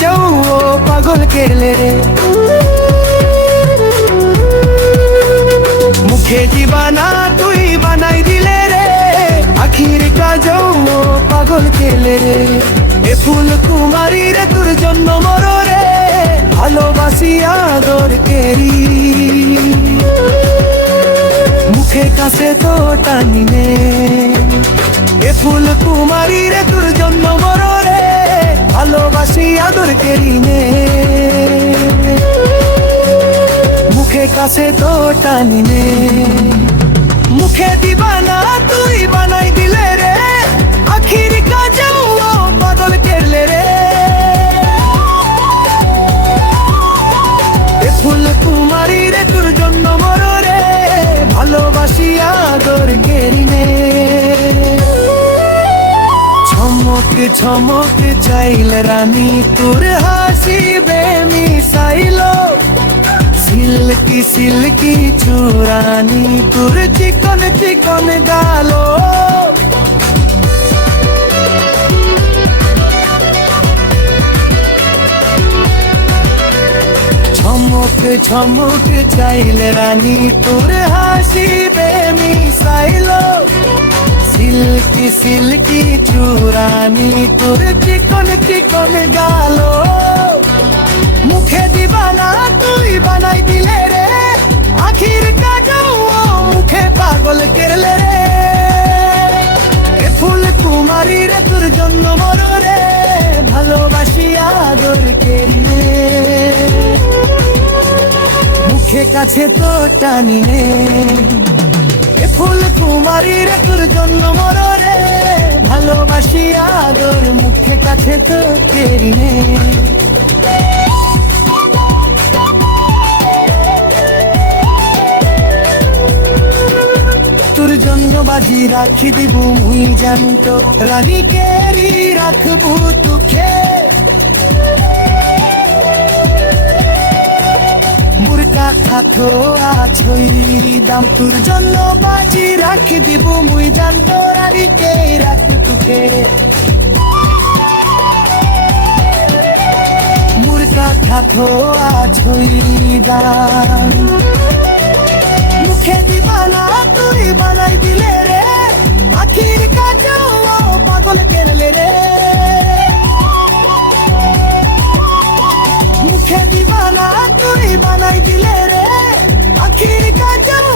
কাজও পাগল কেলে রে। মুখে দিবানা তুই বানাই দিলে রে, আখির কাজও পাগল কেলে রে। এ ফুল কুমারী রে তোর জন্য মর রে, ভালোবাসি আদর কেরি। মুখে কাছে তো টানি নে, এ ফুল কুমারী রে তোর জন্য মর রে, ভালোবাসি আদর কেরি নে। মুখে কাছে তো টানি নে, মুখে দিবানা তুই বানাই দিলে রে, আখির কাজও পাগল কেলে রে। এ ফুল কুমারী রে তোর জন্য মর রে, ভালোবাসি আদর কেরি নে। ছমক ছমক চাইল রানী তোর হাসি বেমিসাইলো, সিল্কি সিল্কি চুরানি তোর চিকন চিকন গালো। ছমক ছমক চাইল রানী তোর হাসি বেমিসাইলো, সিল্কি সিল্কি চুরানি তোর চিকন চিকন গালো। মুখে দিবানা তুই বানাই দিলে রে, আখির কাজও মুখে পাগল কেরলে রে। এ ফুল কুমারী রে তোর জন্য মর রে, ভালোবাসি আদর কেরি রে। মুখে কাছে তো টানি রে, এ ফুল কুমারী রে তোর জন্য মর রে, ভালোবাসি আদর মুখে কাছে তো কেরি রে। তোর জন্য বাজি রাখি দিব মুই জানত, রানী কেরি রাখবো তোকে। মুরকা থাকো আছই দাম, তোর জন্য বাজি রাখি দিব মুই জানত, রানী কে রাখবো তোকে। মুরকা থাকো আছই দাম, মুখে দিবানা তুই বানাই দিলে রে, আখির কাজও পাগল কেরলে রে। মুখে দিবানা তুই বানাই দিলে রে, আখির কাজও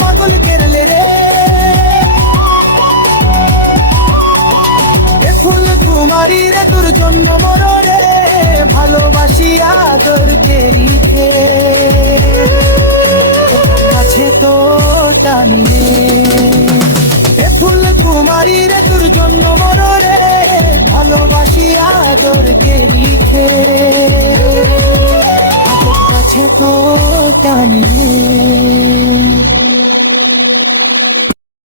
পাগল কেরলে রে। এ ফুল কুমারী রে তোর জন্য মর রে, ভালোবাসি আদর কেরি রে। কাছে তো টানি রে, এ ফুল কুমারী রে তোর জন্য মর রে, ভালোবাসি আদর কেরি রে। কাছে তো টানি রে।